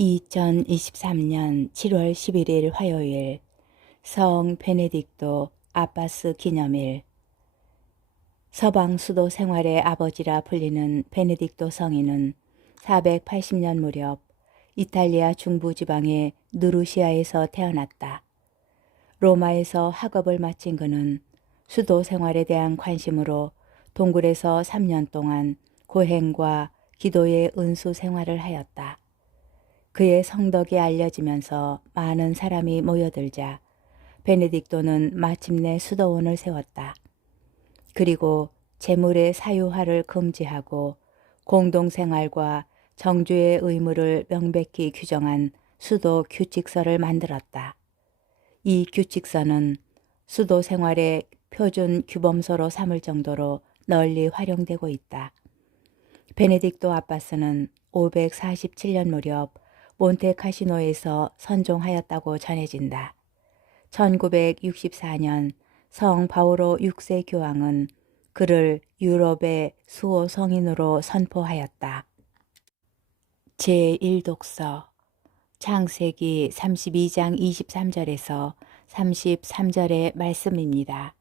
2023년 7월 11일 화요일 성 베네딕토 아바스 기념일 서방 수도 생활의 아버지라 불리는 베네딕토 성인은 480년 무렵 이탈리아 중부 지방의 누르시아에서 태어났다. 로마에서 학업을 마친 그는 수도 생활에 대한 관심으로 동굴에서 3년 동안 고행과 기도의 은수 생활을 하였다. 그의 성덕이 알려지면서 많은 사람이 모여들자 베네딕토는 마침내 수도원을 세웠다. 그리고 재물의 사유화를 금지하고 공동생활과 정주의 의무를 명백히 규정한 수도 규칙서를 만들었다. 이 규칙서는 수도 생활의 표준 규범서로 삼을 정도로 널리 활용되고 있다. 베네딕토 아빠스는 547년 무렵 몬테카시노에서 선종하였다고 전해진다. 1964년 성 바오로 6세 교황은 그를 유럽의 수호 성인으로 선포하였다. 제1독서 창세기 32장 23절에서 33절의 말씀입니다.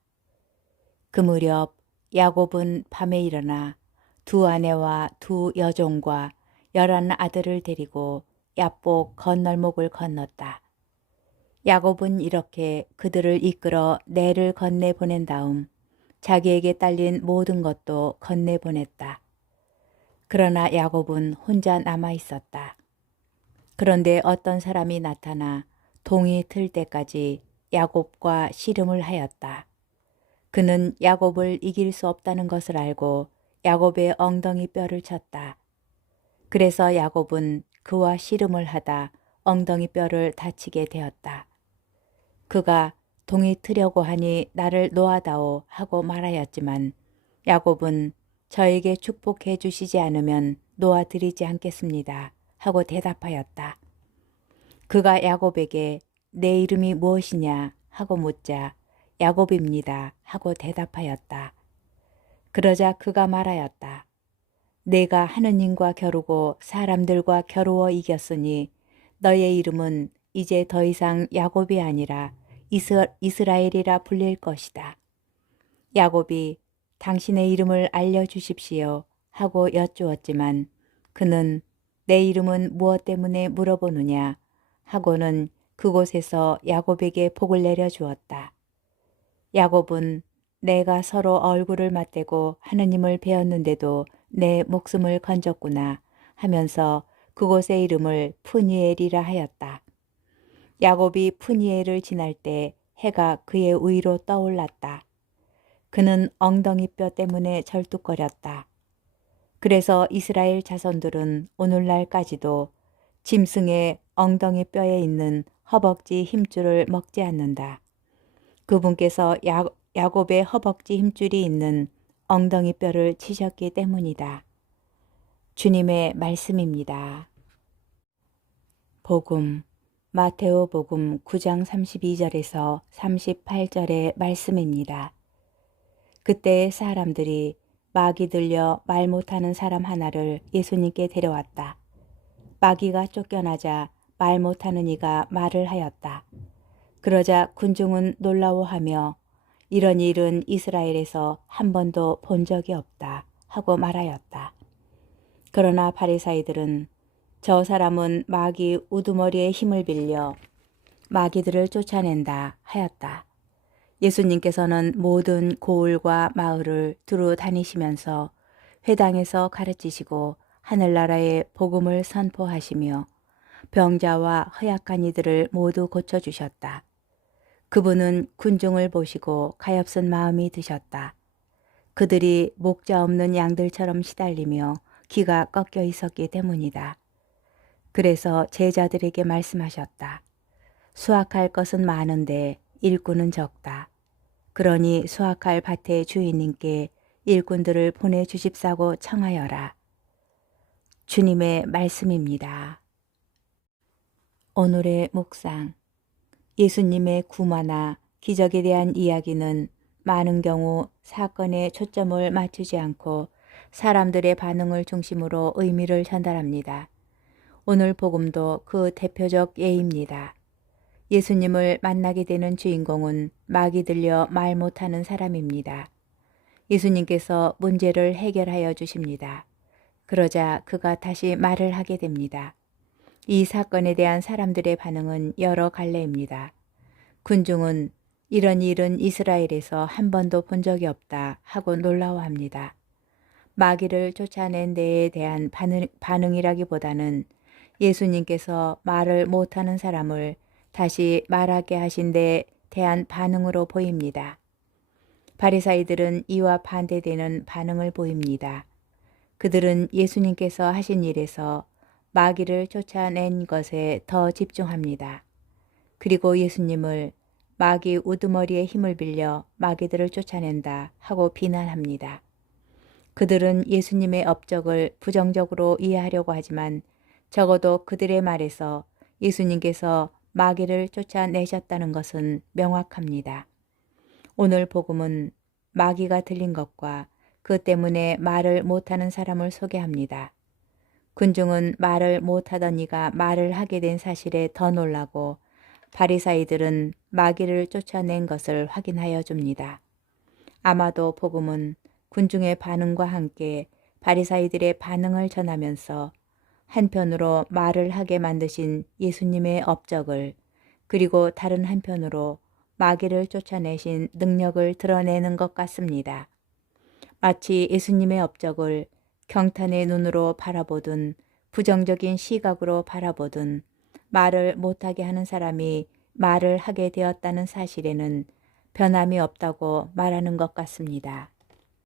그 무렵 야곱은 밤에 일어나 두 아내와 두 여종과 열한 아들을 데리고 야복 건널목을 건넜다. 야곱은 이렇게 그들을 이끌어 내를 건네 보낸 다음 자기에게 딸린 모든 것도 건네 보냈다. 그러나 야곱은 혼자 남아 있었다. 그런데 어떤 사람이 나타나 동이 틀 때까지 야곱과 씨름을 하였다. 그는 야곱을 이길 수 없다는 것을 알고 야곱의 엉덩이 뼈를 쳤다. 그래서 야곱은 그와 씨름을 하다 엉덩이 뼈를 다치게 되었다. 그가 동이 트려고 하니 나를 놓아다오 하고 말하였지만 야곱은 저에게 축복해 주시지 않으면 놓아드리지 않겠습니다 하고 대답하였다. 그가 야곱에게 내 이름이 무엇이냐 하고 묻자 야곱입니다 하고 대답하였다. 그러자 그가 말하였다. 내가 하느님과 겨루고 사람들과 겨루어 이겼으니 너의 이름은 이제 더 이상 야곱이 아니라 이스, 이스라엘이라 불릴 것이다. 야곱이 당신의 이름을 알려주십시오 하고 여쭈었지만 그는 내 이름은 무엇 때문에 물어보느냐 하고는 그곳에서 야곱에게 복을 내려 주었다. 야곱은 내가 서로 얼굴을 맞대고 하느님을 배웠는데도 내 목숨을 건졌구나 하면서 그곳의 이름을 푸니엘이라 하였다. 야곱이 푸니엘을 지날 때 해가 그의 위로 떠올랐다. 그는 엉덩이 뼈 때문에 절뚝거렸다. 그래서 이스라엘 자손들은 오늘날까지도 짐승의 엉덩이 뼈에 있는 허벅지 힘줄을 먹지 않는다. 그분께서 야, 야곱의 허벅지 힘줄이 있는 엉덩이 뼈를 치셨기 때문이다. 주님의 말씀입니다. 복음 마테오 복음 9장 32절에서 38절의 말씀입니다. 그때 사람들이 마귀 들려 말 못하는 사람 하나를 예수님께 데려왔다. 마귀가 쫓겨나자 말 못하는 이가 말을 하였다. 그러자 군중은 놀라워하며 이런 일은 이스라엘에서 한 번도 본 적이 없다 하고 말하였다. 그러나 바리사이들은 저 사람은 마귀 우두머리의 힘을 빌려 마귀들을 쫓아낸다 하였다. 예수님께서는 모든 고을과 마을을 두루 다니시면서 회당에서 가르치시고 하늘나라의 복음을 선포하시며 병자와 허약한 이들을 모두 고쳐주셨다. 그분은 군중을 보시고 가엾은 마음이 드셨다. 그들이 목자 없는 양들처럼 시달리며 귀가 꺾여 있었기 때문이다. 그래서 제자들에게 말씀하셨다. 수확할 것은 많은데 일꾼은 적다. 그러니 수확할 밭의 주인님께 일꾼들을 보내주십사고 청하여라. 주님의 말씀입니다. 오늘의 묵상 예수님의 구마나 기적에 대한 이야기는 많은 경우 사건에 초점을 맞추지 않고 사람들의 반응을 중심으로 의미를 전달합니다. 오늘 복음도 그 대표적 예입니다. 예수님을 만나게 되는 주인공은 막이 들려 말 못하는 사람입니다. 예수님께서 문제를 해결하여 주십니다. 그러자 그가 다시 말을 하게 됩니다. 이 사건에 대한 사람들의 반응은 여러 갈래입니다. 군중은 이런 일은 이스라엘에서 한 번도 본 적이 없다 하고 놀라워합니다. 마귀를 쫓아낸 데에 대한 반응, 반응이라기보다는 예수님께서 말을 못하는 사람을 다시 말하게 하신 데에 대한 반응으로 보입니다. 바리사이들은 이와 반대되는 반응을 보입니다. 그들은 예수님께서 하신 일에서 마귀를 쫓아낸 것에 더 집중합니다. 그리고 예수님을 마귀 우두머리의 힘을 빌려 마귀들을 쫓아낸다 하고 비난합니다. 그들은 예수님의 업적을 부정적으로 이해하려고 하지만 적어도 그들의 말에서 예수님께서 마귀를 쫓아내셨다는 것은 명확합니다. 오늘 복음은 마귀가 들린 것과 그 때문에 말을 못하는 사람을 소개합니다. 군중은 말을 못하던 이가 말을 하게 된 사실에 더 놀라고 바리사이들은 마귀를 쫓아낸 것을 확인하여 줍니다. 아마도 복음은 군중의 반응과 함께 바리사이들의 반응을 전하면서 한편으로 말을 하게 만드신 예수님의 업적을 그리고 다른 한편으로 마귀를 쫓아내신 능력을 드러내는 것 같습니다. 마치 예수님의 업적을 경탄의 눈으로 바라보든 부정적인 시각으로 바라보든 말을 못하게 하는 사람이 말을 하게 되었다는 사실에는 변함이 없다고 말하는 것 같습니다.